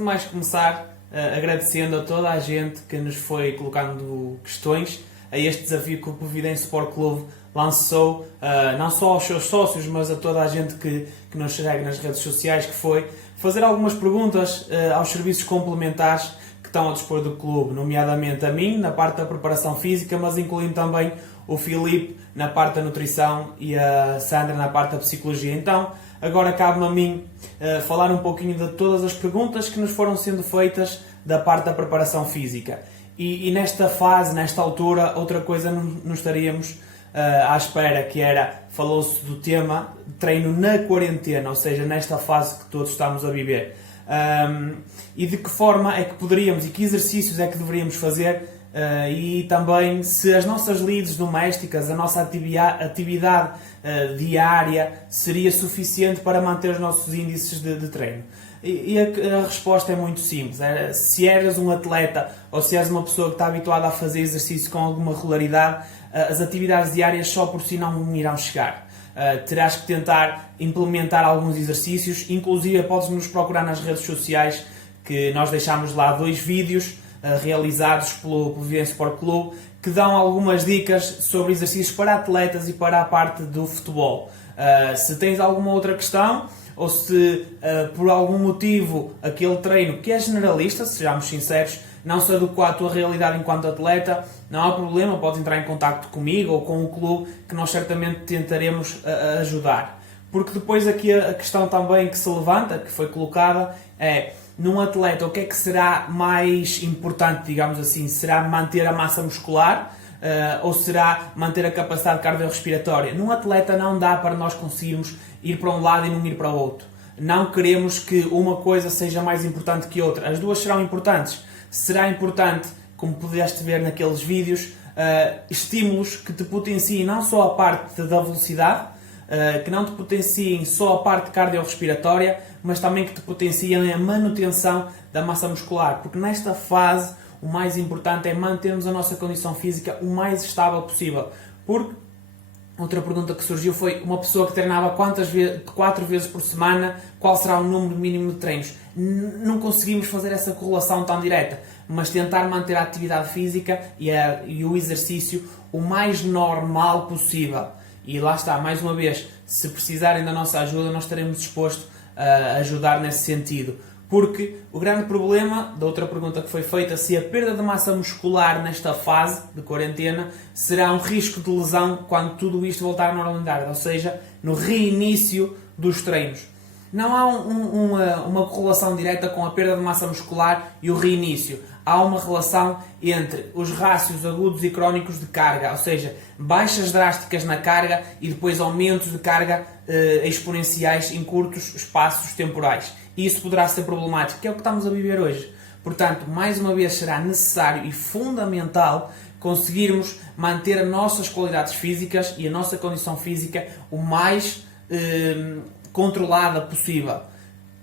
de mais começar agradecendo a toda a gente que nos foi colocando questões a este desafio que o Povidense Sport Clube lançou, não só aos seus sócios, mas a toda a gente que nos segue nas redes sociais, que foi fazer algumas perguntas aos serviços complementares que estão ao dispor do clube, nomeadamente a mim, na parte da preparação física, mas incluindo também o Filipe na parte da nutrição e a Sandra na parte da psicologia. Então, agora cabe-me a mim falar um pouquinho de todas as perguntas que nos foram sendo feitas da parte da preparação física. E nesta fase, nesta altura, outra coisa não estaríamos à espera, que era, falou-se do tema treino na quarentena, ou seja, nesta fase que todos estamos a viver. E de que forma é que poderíamos e que exercícios é que deveríamos fazer e também se as nossas lides domésticas, a nossa atividade diária seria suficiente para manter os nossos índices de treino. E a resposta é muito simples. Se eres um atleta ou se eres uma pessoa que está habituada a fazer exercício com alguma regularidade, as atividades diárias só por si não irão chegar. Terás que tentar implementar alguns exercícios, inclusive podes nos procurar nas redes sociais, que nós deixámos lá 2 vídeos realizados pelo Povidense Sport Clube, que dão algumas dicas sobre exercícios para atletas e para a parte do futebol. Se tens alguma outra questão, ou se por algum motivo aquele treino, que é generalista, sejamos sinceros, não se adequa à tua realidade enquanto atleta, não há problema, podes entrar em contacto comigo ou com o clube, que nós certamente tentaremos ajudar. Porque depois aqui a questão também que se levanta, que foi colocada, é: num atleta, o que é que será mais importante, digamos assim? Será manter a massa muscular ou será manter a capacidade cardiorrespiratória? Num atleta não dá para nós conseguirmos ir para um lado e não ir para o outro. Não queremos que uma coisa seja mais importante que outra. As duas serão importantes. Será importante, como pudeste ver naqueles vídeos, estímulos que te potenciem não só a parte da velocidade, que não te potenciem só a parte cardiorrespiratória, mas também que te potenciem a manutenção da massa muscular, porque nesta fase o mais importante é mantermos a nossa condição física o mais estável possível. Porque outra pergunta que surgiu foi: uma pessoa que treinava 4 vezes por semana, qual será o número mínimo de treinos? Não conseguimos fazer essa correlação tão direta, mas tentar manter a atividade física e o exercício o mais normal possível. E lá está, mais uma vez, se precisarem da nossa ajuda, nós estaremos dispostos a ajudar nesse sentido. Porque o grande problema, da outra pergunta que foi feita, se a perda de massa muscular nesta fase de quarentena será um risco de lesão quando tudo isto voltar à normalidade, ou seja, no reinício dos treinos. Não há uma correlação direta com a perda de massa muscular e o reinício. Há uma relação entre os rácios agudos e crónicos de carga, ou seja, baixas drásticas na carga e depois aumentos de carga exponenciais em curtos espaços temporais. E isso poderá ser problemático, que é o que estamos a viver hoje. Portanto, mais uma vez será necessário e fundamental conseguirmos manter as nossas qualidades físicas e a nossa condição física o mais controlada possível.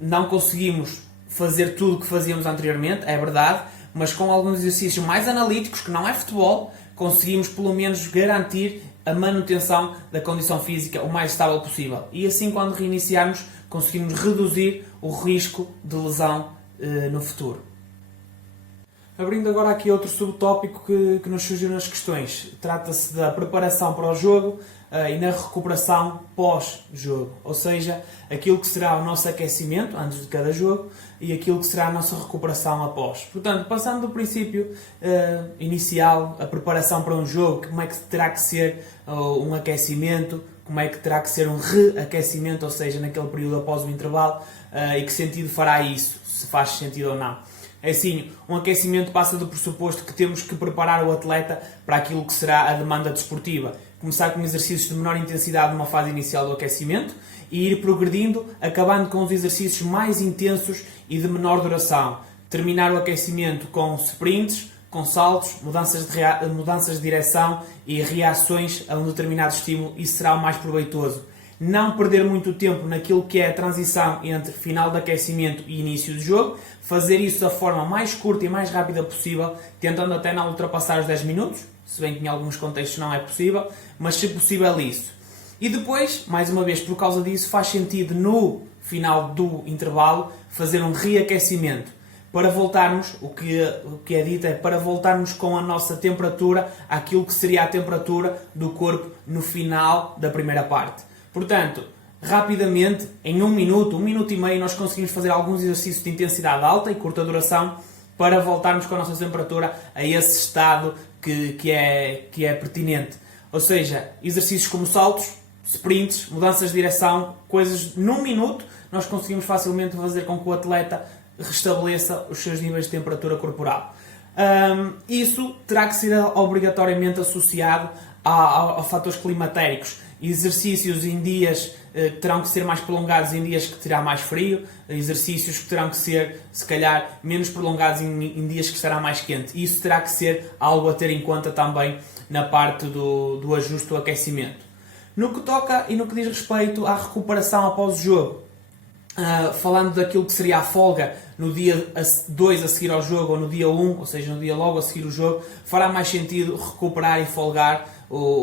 Não conseguimos fazer tudo o que fazíamos anteriormente, é verdade, mas com alguns exercícios mais analíticos, que não é futebol, conseguimos pelo menos garantir a manutenção da condição física o mais estável possível. E assim, quando reiniciarmos, conseguimos reduzir o risco de lesão no futuro. Abrindo agora aqui outro subtópico que nos surgiu nas questões. Trata-se da preparação para o jogo e na recuperação pós-jogo. Ou seja, aquilo que será o nosso aquecimento antes de cada jogo e aquilo que será a nossa recuperação após. Portanto, passando do princípio inicial, a preparação para um jogo, como é que terá que ser um aquecimento, como é que terá que ser um reaquecimento, ou seja, naquele período após o intervalo, e que sentido fará isso, se faz sentido ou não. É assim, um aquecimento passa do pressuposto que temos que preparar o atleta para aquilo que será a demanda desportiva. Começar com exercícios de menor intensidade numa fase inicial do aquecimento e ir progredindo, acabando com os exercícios mais intensos e de menor duração. Terminar o aquecimento com sprints, com saltos, mudanças de direção e reações a um determinado estímulo. Isso será o mais proveitoso. Não perder muito tempo naquilo que é a transição entre final de aquecimento e início do jogo, fazer isso da forma mais curta e mais rápida possível, tentando até não ultrapassar os 10 minutos, se bem que em alguns contextos não é possível, mas se possível isso. E depois, mais uma vez, por causa disso, faz sentido no final do intervalo fazer um reaquecimento. para voltarmos, o que é dito é para voltarmos com a nossa temperatura àquilo que seria a temperatura do corpo no final da primeira parte. Portanto, rapidamente, em 1 minuto, 1 minuto e meio, nós conseguimos fazer alguns exercícios de intensidade alta e curta duração para voltarmos com a nossa temperatura a esse estado que é pertinente. Ou seja, exercícios como saltos, sprints, mudanças de direção, coisas num minuto, nós conseguimos facilmente fazer com que o atleta restabeleça os seus níveis de temperatura corporal. Isso terá que ser obrigatoriamente associado a fatores climatéricos. Exercícios em dias que terão que ser mais prolongados em dias que terá mais frio, exercícios que terão que ser, se calhar, menos prolongados em dias que estará mais quente. Isso terá que ser algo a ter em conta também na parte do ajuste do aquecimento. No que toca e no que diz respeito à recuperação após o jogo, falando daquilo que seria a folga no dia 2 a seguir ao jogo ou no dia 1, ou seja, no dia logo a seguir o jogo, fará mais sentido recuperar e folgar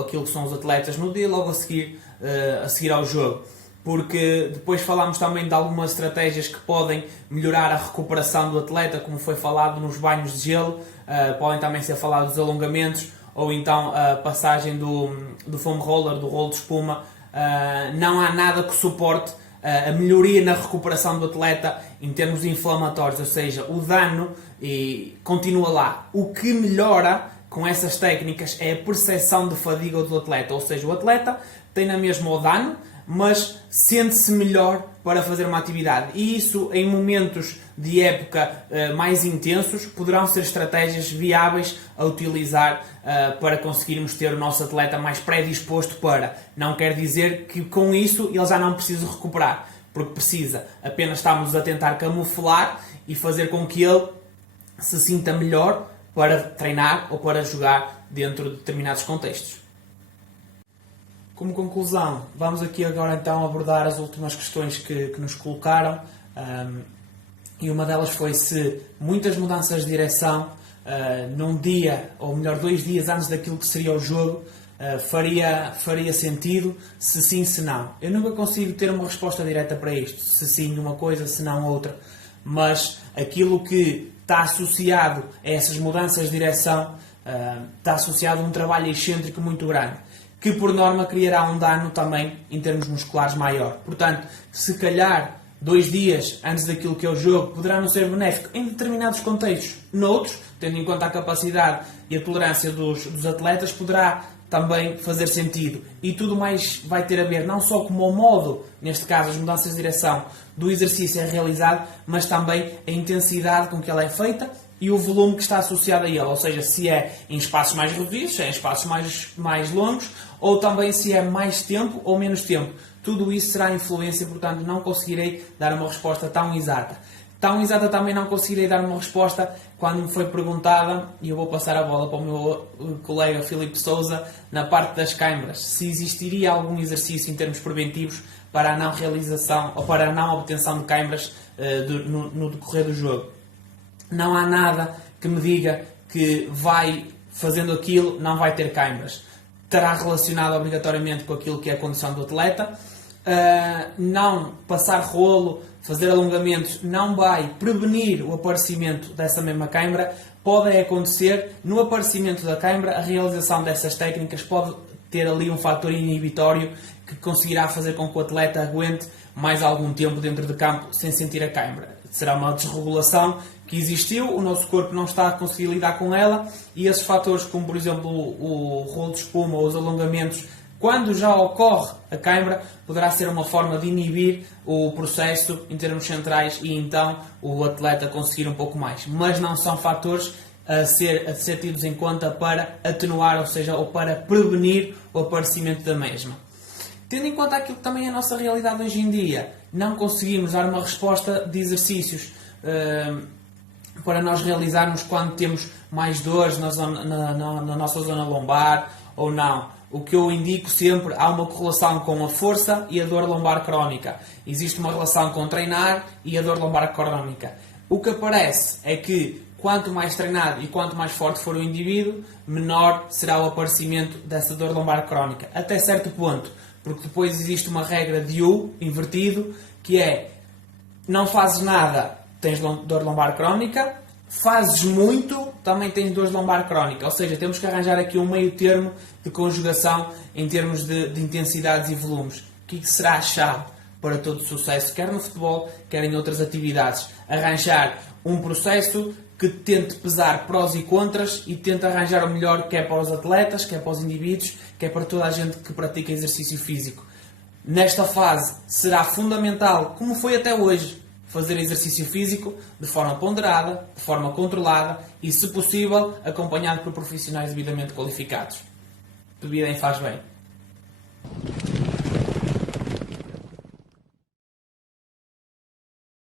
aquilo que são os atletas no dia logo a seguir ao jogo. Porque depois falámos também de algumas estratégias que podem melhorar a recuperação do atleta, como foi falado nos banhos de gelo, podem também ser falados dos alongamentos, ou então a passagem do foam roller, do rolo de espuma. Não há nada que suporte a melhoria na recuperação do atleta em termos inflamatórios, ou seja, o dano continua lá. O que melhora com essas técnicas é a percepção de fadiga do atleta, ou seja, o atleta tem na mesma o dano, mas sente-se melhor para fazer uma atividade. E isso, em momentos de época mais intensos, poderão ser estratégias viáveis a utilizar para conseguirmos ter o nosso atleta mais predisposto para. Não quer dizer que com isso ele já não precisa recuperar, porque precisa. Apenas estamos a tentar camuflar e fazer com que ele se sinta melhor para treinar ou para jogar dentro de determinados contextos. Como conclusão, vamos aqui agora então abordar as últimas questões que nos colocaram, e uma delas foi se muitas mudanças de direção num dia, ou melhor 2 dias antes daquilo que seria o jogo, faria sentido, se sim, se não. Eu nunca consigo ter uma resposta direta para isto, se sim uma coisa, se não outra, mas aquilo que está associado a essas mudanças de direção está associado a um trabalho excêntrico muito grande, que por norma criará um dano também em termos musculares maior. Portanto, se calhar 2 dias antes daquilo que é o jogo poderá não ser benéfico em determinados contextos. Noutros, tendo em conta a capacidade e a tolerância dos atletas, poderá também fazer sentido. E tudo mais vai ter a ver não só com o modo, neste caso as mudanças de direção, do exercício é realizado, mas também a intensidade com que ela é feita e o volume que está associado a ele, ou seja, se é em espaços mais reduzidos, se é em espaços mais longos, ou também se é mais tempo ou menos tempo. Tudo isso será influência, portanto não conseguirei dar uma resposta tão exata. Tão exata também não conseguirei dar uma resposta quando me foi perguntada, e eu vou passar a bola para o meu colega Filipe Sousa, na parte das câimbras, se existiria algum exercício em termos preventivos para a não realização ou para a não obtenção de câimbras no decorrer do jogo. Não há nada que me diga que vai fazendo aquilo, não vai ter câimbras. Estará relacionado obrigatoriamente com aquilo que é a condição do atleta. Não passar rolo, fazer alongamentos, não vai prevenir o aparecimento dessa mesma câimbra. Pode acontecer, no aparecimento da câimbra, a realização dessas técnicas pode ter ali um fator inibitório que conseguirá fazer com que o atleta aguente mais algum tempo dentro de campo sem sentir a câimbra. Será uma desregulação que existiu, o nosso corpo não está a conseguir lidar com ela, e esses fatores, como por exemplo o rolo de espuma ou os alongamentos, quando já ocorre a câimbra, poderá ser uma forma de inibir o processo em termos centrais e então o atleta conseguir um pouco mais. Mas não são fatores a ser tidos em conta para atenuar, ou seja, ou para prevenir o aparecimento da mesma. Tendo em conta aquilo que também é a nossa realidade hoje em dia, não conseguimos dar uma resposta de exercícios para nós realizarmos quando temos mais dores na nossa zona lombar ou não. O que eu indico sempre, há uma correlação com a força e a dor lombar crónica. Existe uma relação com treinar e a dor lombar crónica. O que aparece é que quanto mais treinado e quanto mais forte for o indivíduo, menor será o aparecimento dessa dor lombar crónica. Até certo ponto, porque depois existe uma regra de U invertido, que é não fazes nada tens dor lombar crónica, fazes muito, também tens dor lombar crónica. Ou seja, temos que arranjar aqui um meio termo de conjugação em termos de intensidades e volumes. O que será a chave para todo o sucesso, quer no futebol, quer em outras atividades? Arranjar um processo que tente pesar prós e contras e tente arranjar o melhor, quer para os atletas, quer para os indivíduos, quer para toda a gente que pratica exercício físico. Nesta fase será fundamental, como foi até hoje, fazer exercício físico de forma ponderada, de forma controlada e, se possível, acompanhado por profissionais devidamente qualificados. Bebida faz bem.